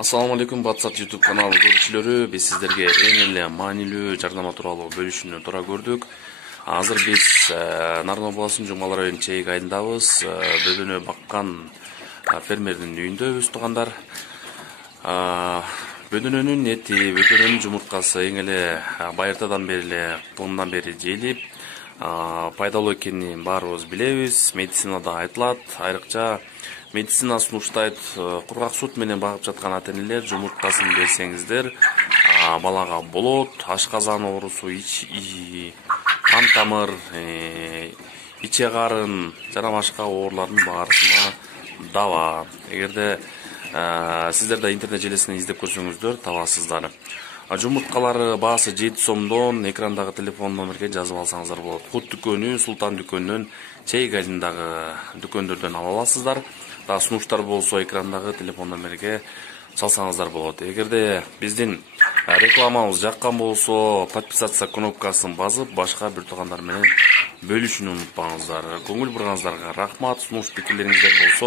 Assalamu alaikum WhatsApp YouTube kanalı görүүчүлөрү. Biz sizlerge эң эле маанилүү жардама тууралуу бөлүшүүнү туура көрдүк. Азыр биз Нарын областынын Жумгал районунун Чейик айылындабыз. Бөдөнө баккан фермердин үйүндөбүз туугандар. Бөдөнөнүн эти, бөдөнөнүн жумурткасы эң эле байыртадан бери эле, тылымдан бери жейилип, пайдалуу экенин баарыбыз билебиз. Медицинада айтылат, айрыкча медицина сунуштайт, кургак сут менен багып жаткан ата-энелер жумурткасын берсеңиздер, балага болот, ашказан оорусу, кан тамыр, иче карын жана башка оорулардын баарысына даба. Эгерде сиздер да интернет желесинен издеп көрсөңүздөр табасыздар. Жумурткалары баасы 7 сомдон экрандагы телефон номерге жазып алсаңыздар болот. Кут дүкөнү, Султан дүкөнүнөн, Чейик айылындагы дүкөндөрдөн ала аласыздар. Да сунуштар болсо экрандагы телефон номерге салсаңыздар болот. Эгерде биздин рекламабыз жаккан болсо, подписаться кнопкасын басып, башка бир туугандар менен бөлүшүүнү унутпаңыздар. Көңүл бурганыңыздарга рахмат. Сунуш пикирлериңиздер болсо